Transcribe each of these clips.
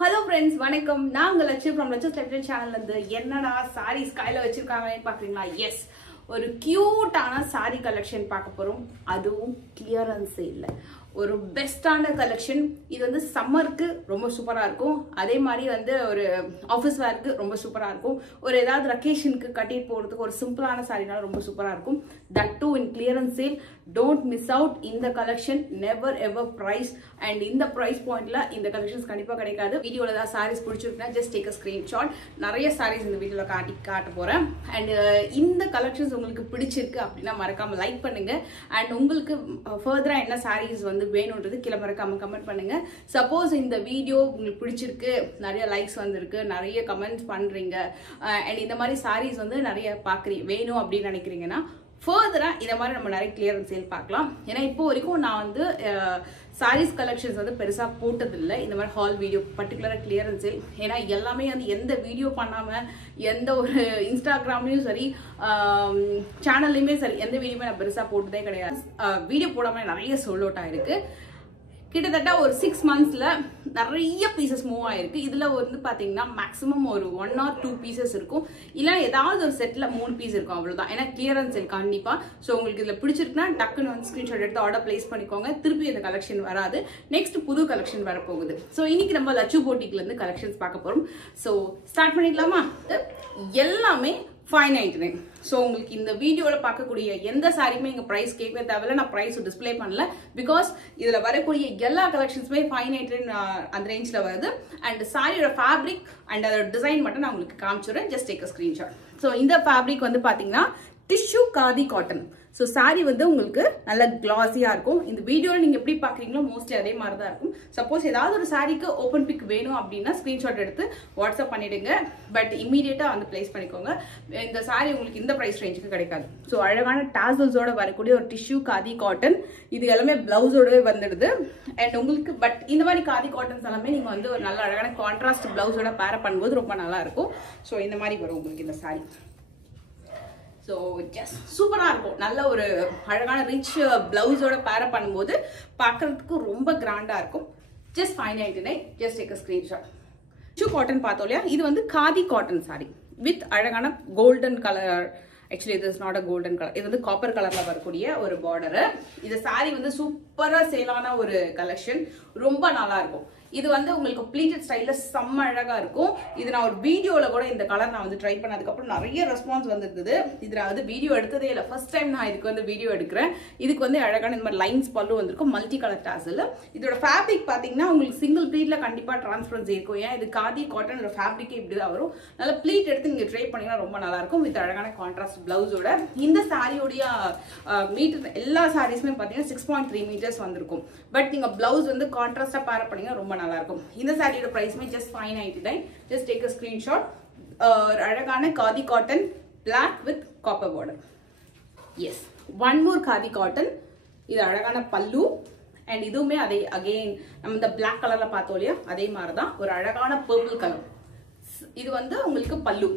Hello friends, வணக்கம். நான் உங்க லட்சு from லட்சு ஸ்டெப்டன் சேனல்ல இருந்து என்னடா sarees கையில வச்சிருக்காங்கன்னு பாக்குறீங்களா? எஸ், ஒரு கியூட்டான saree கலெக்ஷன் பார்க்க போறோம். அதுவும் கிளியரன்ஸ் இல்ல. ஒரு பெஸ்டான கலெக்ஷன். இது வந்து சம்மருக்கு ரொம்ப சூப்பரா இருக்கும். அதே மாதிரி வந்து ஒரு ஆஃபீஸ் வேர்க்கு ரொம்ப சூப்பரா இருக்கும். ஒரு ஏதாவது வெக்கேஷனுக்கு கட்டிட்டு போறதுக்கு ஒரு சிம்பிளான சாரினால ரொம்ப சூப்பரா இருக்கும். That too in clearance sale. Don't miss out இந்த collection. Never ever price. And இந்த price pointல இந்த கலெக்ஷன்ஸ் கண்டிப்பா கிடைக்காது. வீடியோல ஏதாவது sarees பிடிச்சிருக்குன்னா just take a screenshot. நிறைய sarees இந்த வீடியோல காட்ட போறேன். And இந்த கலெக்ஷன்ஸ் உங்களுக்கு பிடிச்சிருக்கு அப்படின்னா மறக்காம லைக் பண்ணுங்க. And உங்களுக்கு ஃபர்தரா என்ன sarees வந்து வேணும்ன்றது கீழே மறக்காம கமெண்ட் பண்ணுங்க. சப்போஸ் இந்த வீடியோ உங்களுக்கு பிடிச்சிருக்கு, நிறைய லைக்ஸ் வந்திருக்கு, நிறைய கமெண்ட்ஸ் பண்றீங்க, அண்ட் இந்த மாதிரி sarees வந்து நிறைய பாக்குறீங்க வேணும் அப்படின்னு நினைக்கிறீங்கன்னா ஃபர்தரா இந்த மாதிரி நம்ம நிறைய கிளியரன்ஸ் சேல் பார்க்கலாம். ஏன்னா இப்போ வரைக்கும் நான் வந்து sarees கலெக்ஷன்ஸ் வந்து பெருசா போட்டதில்லை இந்த மாதிரி ஹால் வீடியோ பர்டிகுலரா கிளியரன்ஸ் சேல். ஏன்னா எல்லாமே வந்து எந்த வீடியோ பண்ணாம எந்த ஒரு இன்ஸ்டாகிராம்லயும் சரி சேனல்லையுமே சரி எந்த வீடியோமே நான் பெருசா போட்டதே கிடையாது. வீடியோ போடாம நிறைய சோல்ட் அவுட் ஆயிருக்கு. கிட்டத்தட்ட ஒரு 6 monthsல நிறைய பீசஸ் மூவ் ஆயிருக்கு. இதுல வந்து பாத்தீங்கன்னா மேக்ஸிமம் ஒரு 1 or 2 பீசஸ் இருக்கும், இல்ல ஏதாவது ஒரு செட்ல 3 பீஸ் இருக்கும், அவ்வளவுதான். ஏன்னா கிளியரன்ஸ் சேல் கண்டிப்பா. ஸோ உங்களுக்கு இதுல பிடிச்சிருக்குன்னா டக்குன்னு வந்து ஸ்கிரீன்ஷாட் எடுத்து ஆர்டர் பிளேஸ் பண்ணிக்கோங்க. திருப்பி இந்த கலெக்ஷன் வராது, நெக்ஸ்ட் புது கலெக்ஷன் வர போகுது. ஸோ இன்னைக்கு நம்ம லட்சு போட்டிக்ல இருந்து கலெக்ஷன்ஸ் பார்க்க போறோம். ஸோ ஸ்டார்ட் பண்ணிக்கலாமா? எல்லாமே 599. ஸோ உங்களுக்கு இந்த வீடியோவில் பார்க்கக்கூடிய எந்த சாரியுமே இங்கே ப்ரைஸ் கேட்கவே தேவையில்ல. நான் ப்ரைஸ் டிஸ்பிளே பண்ணல, பிகாஸ் இதில் வரக்கூடிய எல்லா கலெக்ஷன்ஸுமே 599 அந்த ரேஞ்சில் வருது. அண்ட் சாரியோட ஃபேப்ரிக் அண்ட் அதோட டிசைன் மட்டும் நான் உங்களுக்கு காமிச்சுடுறேன். Just take a screenshot. So இந்த ஃபேப்ரிக் வந்து பார்த்தீங்கன்னா tissue khadi cotton. So sari வந்து உங்களுக்கு நல்ல கிளாஸியா இருக்கும். இந்த வீடியோவில் நீங்க எப்படி பாக்குறீங்களோ மோஸ்ட்லி அதே மாதிரி தான் இருக்கும். சப்போஸ் ஏதாவது ஒரு சாரிக்கு ஓப்பன் பிக் வேணும் அப்படின்னா ஸ்கிரீன்ஷாட் எடுத்து வாட்ஸ்அப் பண்ணிடுங்க. பட் இமீடியட்டா வந்து பிளேஸ் பண்ணிக்கோங்க. இந்த சாரி உங்களுக்கு இந்த பிரைஸ் ரேஞ்சுக்கு கிடைக்காது. ஸோ அழகான டாசல்ஸோட வரக்கூடிய ஒரு டிஷ்யூ காதி காட்டன். இது எல்லாமே பிளவுஸோடவே வந்துடுது. அண்ட் உங்களுக்கு பட் இந்த மாதிரி காதி காட்டன்ஸ் எல்லாமே நீங்க வந்து ஒரு நல்ல அழகான கான்ட்ராஸ்ட் பிளவுஸோட பேர பண்ணும்போது ரொம்ப நல்லா இருக்கும். ஸோ இந்த மாதிரி வரும் உங்களுக்கு இந்த சாரி. ஸோ ஜஸ்ட் சூப்பராக இருக்கும். நல்ல ஒரு அழகான ரிச் பிளவுஸோட பேர பண்ணும்போது பார்க்கறதுக்கு ரொம்ப கிராண்டாக இருக்கும். Just 599. Just take a screenshot. Tissue cotton பார்த்தோம் இல்லையா? இது வந்து காதி காட்டன் சாரி வித் அழகான கோல்டன் கலர். ஆக்சுவலி இது is not a golden colour, இது வந்து காப்பர் கலர்ல வரக்கூடிய ஒரு பார்டரு. இது சாரி வந்து சூப்பரா சேலான ஒரு கலெக்ஷன், ரொம்ப நல்லா இருக்கும். இது வந்து உங்களுக்கு ப்ளீட்டட் ஸ்டைல்ல செம்ம அழகா இருக்கும். இது நான் ஒரு வீடியோல கூட இந்த கலர் நான் வந்து ட்ரை பண்ணதுக்கப்புறம் நிறைய ரெஸ்பான்ஸ் வந்திருந்தது. இது நான் வந்து வீடியோ எடுத்ததே இல்லை, ஃபர்ஸ்ட் டைம் நான் இதுக்கு வந்து வீடியோ எடுக்கிறேன். இதுக்கு வந்து அழகான இந்த மாதிரி லைன்ஸ் பல்லு வந்திருக்கும், மல்டி கலர் டாசல். இதோட ஃபேப்ரிக் பார்த்தீங்கன்னா உங்களுக்கு சிங்கிள் ப்ளீட்ல கண்டிப்பா டிரான்ஸ்பரன்சி இருக்கும். ஏன் இது காதி காட்டன் ஃபேப்ரிக்கே இப்படிதான் வரும். நல்ல ப்ளீட் எடுத்து நீங்க ட்ரை பண்ணீங்கன்னா ரொம்ப நல்லா இருக்கும். வித் அழகான கான்ட்ராஸ்ட் பிளவுஸோட. இந்த சாரியோடைய மீட்டர் எல்லா சாரீஸுமே பார்த்தீங்கன்னா 6.3 meters வந்திருக்கும். பட் நீங்க பிளவுஸ் வந்து கான்ட்ராஸ்டா பேர் பண்ணீங்கன்னா ரொம்ப நல்லா இருக்கும். இந்த சாரியோட பிரைஸ்மே just 599. Just take a screenshot. அழகான khadi cotton black with copper border. Yes, one more khadi cotton. இது அழகான பல்லு. அண்ட் இதுவுமே அதே அகெயின் நம்ம இந்த பிளாக் கலர்ல பார்த்தோம் இல்லையா, அதே மாதிரிதான் ஒரு அழகான பர்பிள் கலர். இது வந்து உங்களுக்கு பல்லு.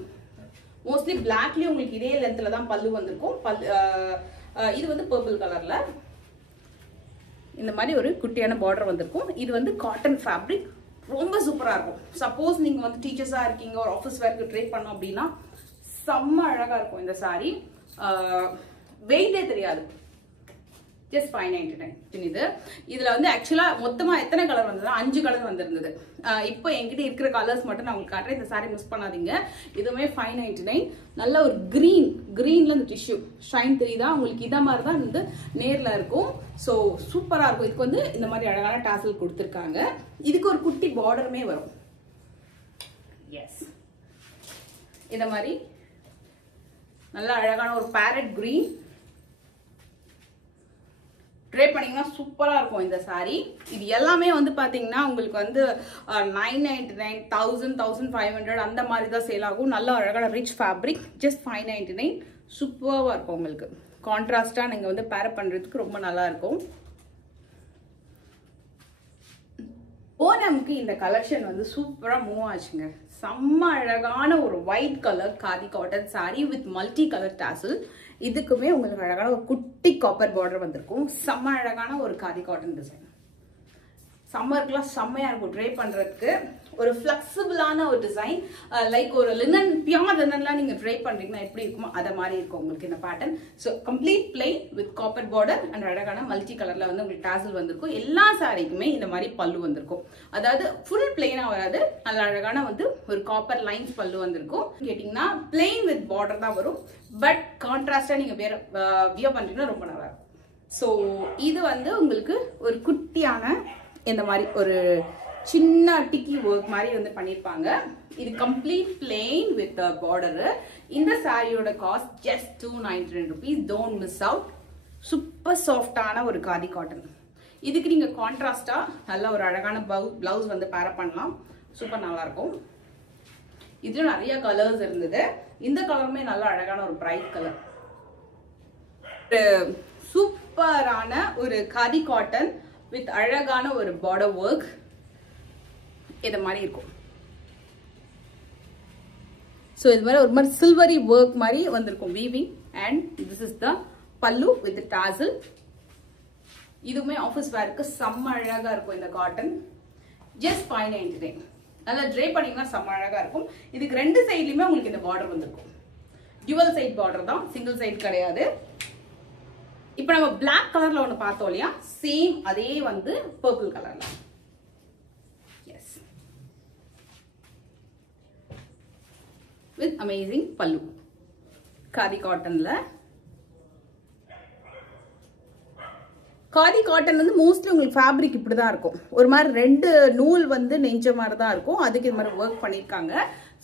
மோஸ்ட்லி பிளாக்லயும் உங்களுக்கு இதே லென்த்ல தான் பல்லு வந்திருக்கும். இது வந்து பர்பிள் கலர்ல இந்த மாதிரி ஒரு குட்டியான பார்டர் வந்திருக்கும். இது வந்து காட்டன் ஃபேப்ரிக், ரொம்ப சூப்பரா இருக்கும். சப்போஸ் நீங்க வந்து டீச்சர்ஸா இருக்கீங்க, ஒரு ஆஃபீஸ் வேர்க்கு ட்ரை பண்ணோம் அப்படின்னா செம்ம அழகா இருக்கும் இந்த சாரி. வெயிட்டே தெரியாது. ஜஸ்ட் 599. இது இதுல வந்து ஆக்சுவலா மொத்தமா எத்தனை கலர் வந்தது? 5 கலர் வந்திருந்தது. இப்போ என்கிட்ட இருக்கிற கலர்ஸ் மட்டும் நான் உங்களுக்கு காட்டுறேன். இந்த சாரி மிஸ் பண்ணாதீங்க. இதுவுமே 599. நல்ல ஒரு கிரீன்ல இந்த டிஷ்யூ ஷைன் தெரியுதா உங்களுக்கு? இத மாதிரி தான் வந்து நேர்ல இருக்கும். ஸோ சூப்பரா இருக்கும். இதுக்கு வந்து இந்த மாதிரி அழகான டாசல் கொடுத்துருக்காங்க. இதுக்கு ஒரு குட்டி பார்டருமே வரும். எஸ், இந்த மாதிரி நல்ல அழகான ஒரு பேரட் கிரீன் ட்ரை பண்ணீங்கன்னா சூப்பரா இருக்கும் இந்த சாரி. இது எல்லாமே வந்து பாத்தீங்கன்னா உங்களுக்கு வந்து 999, 1000, 1500 அந்த மாதிரி தான் சேல் ஆகும். நல்ல அழகான ரிச் ஃபேப்ரிக். ஜஸ்ட் 599. சூப்பராக இருக்கும். உங்களுக்கு கான்ட்ராஸ்டா நீங்க வந்து பேர் பண்றதுக்கு ரொம்ப நல்லா இருக்கும். ஓணம்க்கு இந்த கலெக்ஷன் வந்து சூப்பரா மூவ் ஆச்சுங்க. செம்ம அழகான ஒரு white colour khadi cotton sorry with multi colour dazzle. இதுக்குமே உங்களுக்கு அழகான ஒரு குட்டி காப்பர் பார்டர் வந்திருக்கும். செம்ம அழகான ஒரு காதி காட்டன் டிசைன். சம்மருக்குலாம் செம்மையாக இருக்கும் ட்ரை பண்ணுறதுக்கு. ஒரு ஃப்ளெக்சிபிளான ஒரு டிசைன், லைக் ஒரு லினன், பியூர் லினன்லாம் நீங்கள் ட்ரை பண்ணுறீங்கன்னா எப்படி இருக்குமோ அதை மாதிரி இருக்கும் உங்களுக்கு இந்த pattern. So complete plain with copper border and அழகான மல்டி கலரில் வந்து உங்களுக்கு டாசல் வந்திருக்கும். எல்லா சாரிக்குமே இந்த மாதிரி பல்லு வந்திருக்கும். அதாவது ஃபுல் பிளெயினாக வராது, நல்ல அழகான வந்து ஒரு காப்பர் லைன்ஸ் பல்லு வந்திருக்கும். கேட்டிங்கன்னா பிளெயின் வித் பார்டர் தான் வரும், பட் கான்ட்ராஸ்டாக நீங்கள் வேறு வியர் பண்ணுறீங்கன்னா ரொம்ப நல்லா இருக்கும். ஸோ இது வந்து உங்களுக்கு ஒரு குட்டியான இந்த மாதிரி ஒரு சின்ன டிக்கி ஒர்க் மாதிரி வந்து பண்ணியிருப்பாங்க. இது கம்ப்ளீட் பிளெயின் வித் பார்டரு. இந்த சாரியோட cost just 299 rupees. Don't miss out. Super சாஃப்டான ஒரு காதி காட்டன். இதுக்கு நீங்கள் கான்ட்ராஸ்டாக நல்ல ஒரு அழகான பிளவுஸ் வந்து பேர் பண்ணலாம். சூப்பர் நல்லாயிருக்கும். இதுல நிறைய கலர்ஸ் இருந்தது. இந்த கலருமே நல்ல அழகான ஒரு பிரைட் கலர். சூப்பரான ஒரு காதி காட்டன் வித் அழகான ஒரு பார்டர் ஒர்க் இது மாதிரி இருக்கும். ஸோ இது மாதிரி ஒரு மாதிரி சில்வரி ஒர்க் மாதிரி வந்திருக்கும் weaving. And this is the பல்லு வித் டாசல். இதுவுமே ஆஃபீஸ் வேருக்கு செம்ம அழகா இருக்கும். இந்த காட்டன் ஜஸ்ட் 599. நல்லா ட்ரை பண்ணிங்கன்னா செம்ம அழகா இருக்கும். இதுக்கு ரெண்டு சைட்லையுமே உங்களுக்கு இந்த பார்டர் வந்திருக்கும். டியூவல் சைட் பார்டர் தான், சிங்கிள் சைட் கிடையாது. இப்போ நம்ம பிளாக் கலர்ல ஒன்று பார்த்தோம் இல்லையா, சேம் அதே வந்து பர்பிள் கலர்ல. எஸ், வித் அமேசிங் பல்லு காதி காட்டன்ல. காதி காட்டன் வந்து மோஸ்ட்லி உங்களுக்கு ஃபேப்ரிக் இப்படி தான் இருக்கும். ஒரு மாதிரி ரெண்டு நூல் வந்து நெஞ்ச மாதிரி தான் இருக்கும். அதுக்கு இது மாதிரி ஒர்க் பண்ணியிருக்காங்க.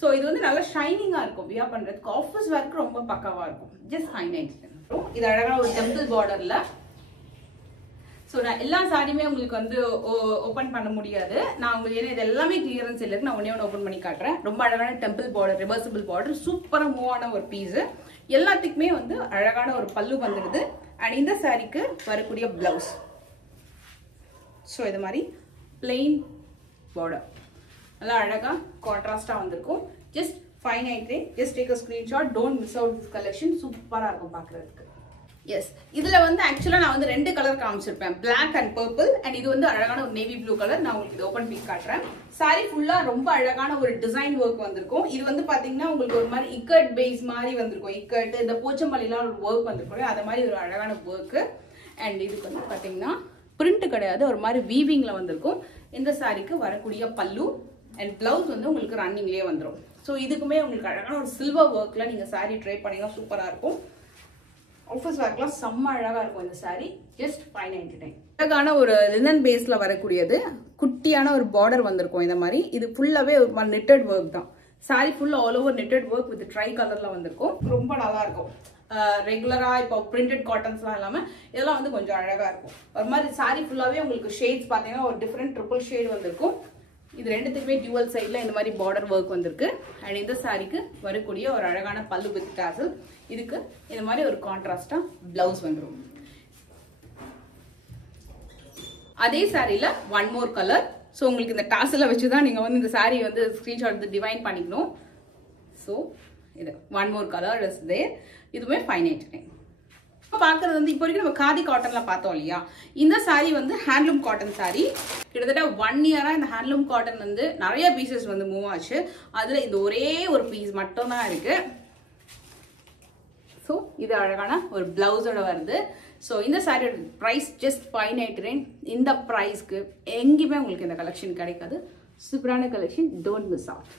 ஸோ இது வந்து நல்லா ஷைனிங்காக இருக்கும். வியர் பண்ணுறதுக்கு ஆஃபீஸ் ஒர்க் ரொம்ப பக்காவாக இருக்கும். ஜஸ்ட் 599. இது அழகான ஒரு டெம்பிள் பார்டர்ல. ஸோ நான் எல்லா சாரியுமே உங்களுக்கு வந்து ஓப்பன் பண்ண முடியாது. நான் உங்களுக்கு ஏன்னா இது எல்லாமே கிளியரன்ஸ் இல்லை, நான் ஒன்னே ஒன்று ஓப்பன் பண்ணி காட்டுறேன். ரொம்ப அழகான டெம்பிள் பார்டர், ரிவர்சிபிள் பார்டர், சூப்பராக மூவ் ஆன ஒரு பீஸு. எல்லாத்துக்குமே வந்து அழகான ஒரு பல்லு வந்துடுது. அண்ட் இந்த சாரிக்கு வரக்கூடிய பிளவுஸ். ஸோ இது மாதிரி பிளெயின் பார்டர் நல்லா அழகாக கான்ட்ராஸ்டாக வந்திருக்கும். Just 599. Just take a screenshot. Don't miss out this collection. சூப்பராக இருக்கும் பார்க்குறதுக்கு. எஸ், இதில் வந்து ஆக்சுவலாக நான் வந்து ரெண்டு கலர் காமிச்சிருப்பேன், பிளாக் அண்ட் பர்பிள். அண்ட் இது வந்து அழகான ஒரு நேவி ப்ளூ கலர். நான் உங்களுக்கு இது ஓப்பன் பிக் காட்டுறேன். சாரி ஃபுல்லாக ரொம்ப அழகான ஒரு டிசைன் ஒர்க் வந்திருக்கும். இது வந்து பார்த்தீங்கன்னா உங்களுக்கு ஒரு மாதிரி இக்கட் பேஸ் மாதிரி வந்திருக்கும். இக்கட் இந்த போச்சம்பள்ளிலாம் ஒரு ஒர்க் வந்திருக்கும், அது மாதிரி ஒரு அழகான ஒர்க்கு. அண்ட் இதுக்கு வந்து பார்த்தீங்கன்னா பிரிண்ட் கிடையாது, ஒரு மாதிரி வீவிங்கில் வந்திருக்கும். இந்த சாரிக்கு வரக்கூடிய பல்லு அண்ட் பிளவுஸ் வந்து உங்களுக்கு ரன்னிங்லேயே வந்துடும். ஸோ இதுக்குமே உங்களுக்கு அழகான ஒரு சில்வர் ஒர்க்கில் நீங்கள் சாரி ட்ரை பண்ணிங்கன்னா சூப்பராக இருக்கும். ஆஃபீஸ் ஒர்க்லாம் செம்ம அழகாக இருக்கும் இந்த சாரி. ஜஸ்ட் 599. அழகான ஒரு லினன் பேஸில் வரக்கூடியது. குட்டியான ஒரு பார்டர் வந்திருக்கும் இந்த மாதிரி. இது ஃபுல்லாகவே ஒரு நெட்டட் ஒர்க் தான். சாரி ஃபுல்லாக all over netted work with try கலரில் வந்திருக்கும். ரொம்ப நல்லா இருக்கும். ரெகுலராக இப்போ பிரிண்டட் காட்டன்ஸ்லாம் இல்லாமல் இதெல்லாம் வந்து கொஞ்சம் அழகாக இருக்கும். ஒரு மாதிரி சாரி ஃபுல்லாகவே உங்களுக்கு ஷேட்ஸ் பார்த்தீங்கன்னா ஒரு டிஃப்ரெண்ட் ட்ரிபிள் ஷேட் வந்திருக்கும். இது ரெண்டுத்துக்குமே டியூவல் சைடில் இந்த மாதிரி பார்டர் ஒர்க் வந்திருக்கு. அண்ட் இந்த சாரிக்கு வரக்கூடிய ஒரு அழகான பல்லு வித் டாசல். இதுக்கு இந்த மாதிரி ஒரு கான்ட்ராஸ்டா பிளவுஸ் வந்துடும். அதே சாரியில் ஒன் மோர் கலர். ஸோ உங்களுக்கு இந்த டாசலை வச்சு தான் நீங்கள் வந்து இந்த சாரி வந்து ஸ்க்ரீன்ஷாட் எடுத்து டிவைன் பண்ணிக்கணும். ஸோ இது one more colour is there. இதுவுமே 599. இப்போ பார்க்குறது வந்து இப்போ வரைக்கும் நம்ம காதி காட்டனில் பார்த்தோம் இல்லையா, இந்த சாரி வந்து ஹேண்ட்லூம் காட்டன் சாரி. கிட்டத்தட்ட 1 இயராக இந்த ஹேண்ட்லூம் காட்டன் வந்து நிறைய பீசஸ் வந்து மூவ் ஆச்சு. அதில் இந்த ஒரே ஒரு பீஸ் மட்டும் தான் இருக்கு. ஸோ இது அழகான ஒரு பிளவுஸோட வருது. ஸோ இந்த சாரியோட ப்ரைஸ் ஜஸ்ட் 599. இந்த ப்ரைஸ்க்கு எங்கேயுமே உங்களுக்கு இந்த கலெக்ஷன் கிடைக்காது. சூப்பரான collection. Don't miss out.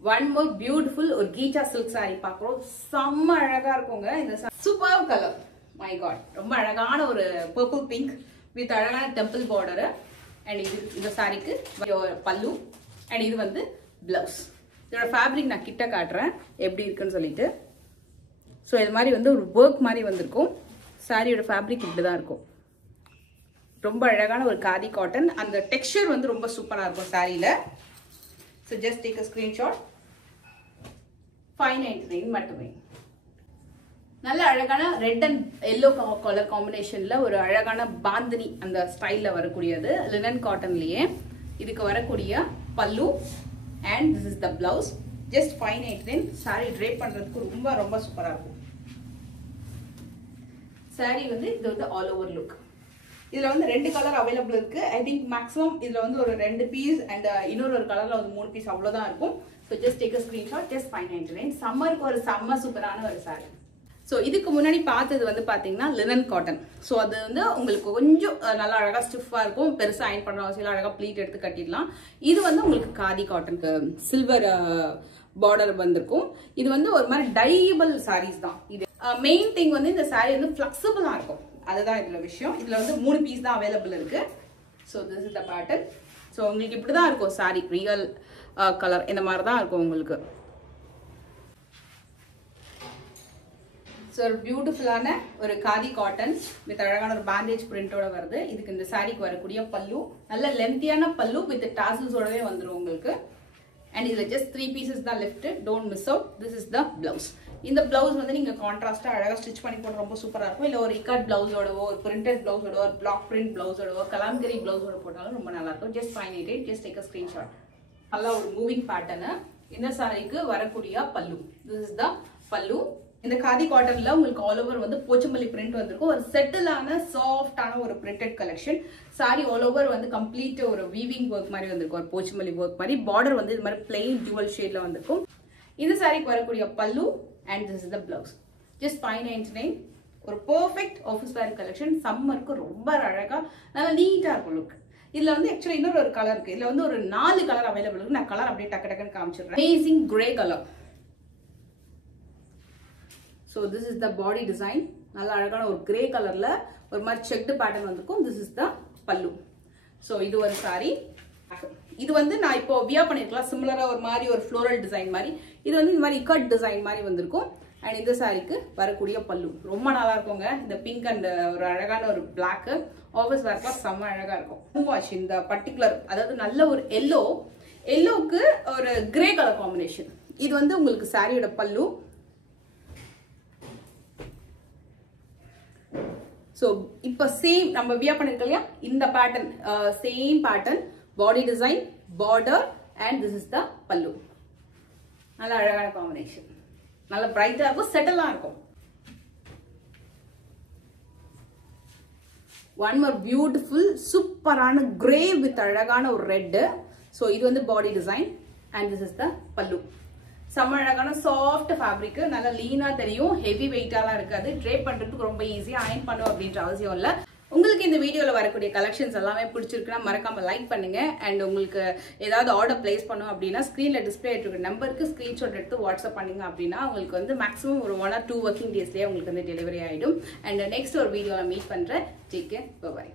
One more beautiful ஒரு கீச்சா சில்க் சாரி பார்க்குறோம். செம்ம அழகா இருக்குங்க இந்த சூப்பர் கலர். மை காட், ரொம்ப அழகான ஒரு பர்பிள் பிங்க் வித் அழகான டெம்பிள் பார்டரு. அண்ட் இது இந்த சாரிக்கு பல்லு. அண்ட் இது வந்து பிளவுஸ். இதோட ஃபேப்ரிக் நான் கிட்ட காட்டுறேன் எப்படி இருக்குன்னு சொல்லிட்டு. ஸோ இது மாதிரி வந்து ஒரு ஒர்க் மாதிரி வந்திருக்கும். சாரியோட ஃபேப்ரிக் இப்படி தான் இருக்கும். ரொம்ப அழகான ஒரு காதி காட்டன். அந்த டெக்ஸ்சர் வந்து ரொம்ப சூப்பராக இருக்கும் சாரியில். So just take a screenshot. 599 மட்டுமே. நல்ல அழகான ரெட் அண்ட் எல்லோ கலர் காம்பினேஷன்ல ஒரு அழகான பாந்தினி அந்த ஸ்டைல்ல வரக்கூடியது லினன் காட்டன்லயே. இதுக்கு வரக்கூடிய பல்லு and this is the blouse. Just 599. Sorry drape பண்றதுக்கு ரொம்ப ரொம்ப சூப்பரா இருக்கும். சாரி வந்து இது வந்து ஆல் ஓவர் லுக். இதுல வந்து 2 கலர் அவைலபிள் இருக்கு. ஐ திங்க் மேக்ஸிமம் இதுல வந்து ஒரு 2 பீஸ் அண்ட் இன்னொரு ஒரு கலர்ல வந்து 3 பீஸ் அவ்வளவுதான் இருக்கும். So just take a screenshot. Just 599. சம்மருக்கு ஒரு செம்ம சூப்பரான ஒரு சாரி. ஸோ இதுக்கு முன்னாடி பார்த்தது வந்து பார்த்தீங்கன்னா லினன் காட்டன். ஸோ அது வந்து உங்களுக்கு கொஞ்சம் நல்லா அழகாக ஸ்டிஃபாக இருக்கும். பெருசாக அயன் பண்ணுற அவசியம் அழகாக ப்ளீட் எடுத்து கட்டிடலாம். இது வந்து உங்களுக்கு காதி காட்டனுக்கு சில்வர் பார்டர் வந்திருக்கும். இது வந்து ஒரு மாதிரி டையபிள் சாரீஸ் தான். இது மெயின் திங் வந்து இந்த சாரீ வந்து ஃப்ளெக்சிபிளாக இருக்கும். அதுதான் இதில் விஷயம். இதில் வந்து 3 பீஸ் தான் அவைலபிள் இருக்கு. So this is the pattern. So உங்களுக்கு இப்படி தான் இருக்கும் சாரீ. ரியல் கலர் இந்த மாதிரி தான் இருக்கும் உங்களுக்கு. ஸோ ஒரு பியூட்டிஃபுல்லான ஒரு காதி காட்டன் வித் அழகான ஒரு பேண்டேஜ் பிரிண்டோட வருது. இதுக்கு இந்த சாரீக்கு வரக்கூடிய பல்லு நல்ல லென்த்தியான பல்லு வித் டாசல்ஸோடவே வந்துடும் உங்களுக்கு. அண்ட் இதில் ஜஸ்ட் 3 பீசஸ் தான் left. Don't miss out. This is the blouse. இந்த பிளவுஸ் வந்து நீங்கள் கான்ட்ராஸ்டாக அழகாக ஸ்டிச் பண்ணி போட்டு ரொம்ப சூப்பராக இருக்கும். இல்லை ஒரு இக்காட் பிளவுஸோடவோ ஒரு பிரிண்டட் பிளவுஸோடவோ ஒரு பிளாக் பிரிண்ட் பிளவுஸோடவோ கலாம்கரி பிளவுஸோட போட்டாலும் ரொம்ப நல்லாயிருக்கும். Just 588. Just take a screenshot. நல்லா ஒரு மூவிங் பேட்டர்னு. இந்த சாரிக்கு வரக்கூடிய பல்லு. திஸ் இஸ் த பல்லு. இந்த காதி காட்டன்ல உங்களுக்கு ஆல் ஓவர் வந்து போச்சம்பள்ளி பிரிண்ட் வந்திருக்கும். ஒரு செட்டிலான சாஃப்டான ஒரு printed collection. Sorry all over வந்து கம்ப்ளீட் ஒரு வீவிங் ஒர்க் மாதிரி வந்திருக்கும். ஒரு போச்சம்பள்ளி ஒர்க் மாதிரி. பார்டர் வந்து இது மாதிரி பிளெயின் டுவல் ஷேட்ல வந்திருக்கும். இந்த சாரிக்கு வரக்கூடிய பல்லு and this is the blouse. Just 599. ஒரு பெர்ஃபெக்ட் ஆஃபீஸ் வேர் கலெக்ஷன். சம்மருக்கு ரொம்ப அழகா நல்லா நீட்டா இருக்கும் லுக். இதுல வந்து ஆக்சுவலி இன்னொரு ஒரு கலர் இருக்கு. இதுல வந்து ஒரு 4 கலர் அவைலபிள் இருக்கு. நான் கலர் அப்படியே டக்கு டக்குன்னு காமிச்சிடுறேன். Amazing grey colour. So this is the body design. நல்ல அழகான ஒரு கிரே கலர்ல ஒரு மாதிரி செக்டு பேட்டர்ன் வந்திருக்கும். This is the பல்லு. So இது ஒரு சாரி. இது வந்து நான் இப்போ வியா பண்ணிருக்கலாம். சிமிலரா ஒரு மாதிரி ஒரு ஃப்ளோரல் டிசைன் மாதிரி. இது வந்து இந்த மாதிரி இக்கட் டிசைன் மாதிரி வந்திருக்கும். அண்ட் இந்த சாரிக்கு வரக்கூடிய பல்லு ரொம்ப நல்லா இருக்குங்க. இந்த பிங்க் அண்ட் ஒரு அழகான ஒரு பிளாக் ஆஃபீஸ் வேர்க்கா செம்ம அழகா இருக்கும். வாஷ் இந்த பர்டிகுலர் அதாவது நல்ல ஒரு எல்லோக்கு ஒரு கிரே கலர் காம்பினேஷன். இது வந்து உங்களுக்கு சாரியோட பல்லு. So இப்போ சேம் நம்ம வியா பண்ணிருக்கோம் இல்லையா இந்த pattern same pattern body design border and this is the பல்லு. நல்ல அழகான காம்பினேஷன். நல்ல பிரைட்டா இருக்கும். செட்டிலா இருக்கும். ஒன் மோர் பியூட்டிஃபுல் சூப்பரான கிரே வித் அழகான ஒரு ரெட். ஸோ இது வந்து பாடி design and this is the பல்லு. செம்ம அழகான சாஃப்ட் ஃபேப்ரிக். நல்லா லீனா தெரியும். ஹெவி வெயிட்டாலாம் இருக்காது. ட்ரேப் பண்றதுக்கு ரொம்ப ஈஸியா அயன் பண்ணும் அப்படின்ற அவசியம் இல்லை. உங்களுக்கு இந்த வீடியோல வரக்கூடிய கலெக்ஷன்ஸ் எல்லாமே பிடிச்சிருக்குன்னா மறக்காம லைக் பண்ணுங்க. அண்ட் உங்களுக்கு ஏதாவது ஆர்டர் பிளேஸ் பண்ணும் அப்படின்னா ஸ்கிரீன்ல டிஸ்பிளே ஆகிட்டு நம்பருக்கு ஸ்கிரீன்ஷாட் எடுத்து வாட்ஸ்அப் பண்ணீங்க அப்படின்னா உங்களுக்கு வந்து மேக்ஸிமம் ஒரு 1 or 2 ஒர்க்கிங் டேஸ்லயே உங்களுக்கு வந்து டெலிவரி ஆயிடும். அண்ட் நெக்ஸ்ட் ஒரு வீடியோல மீட் பண்றேன். Take care. பை.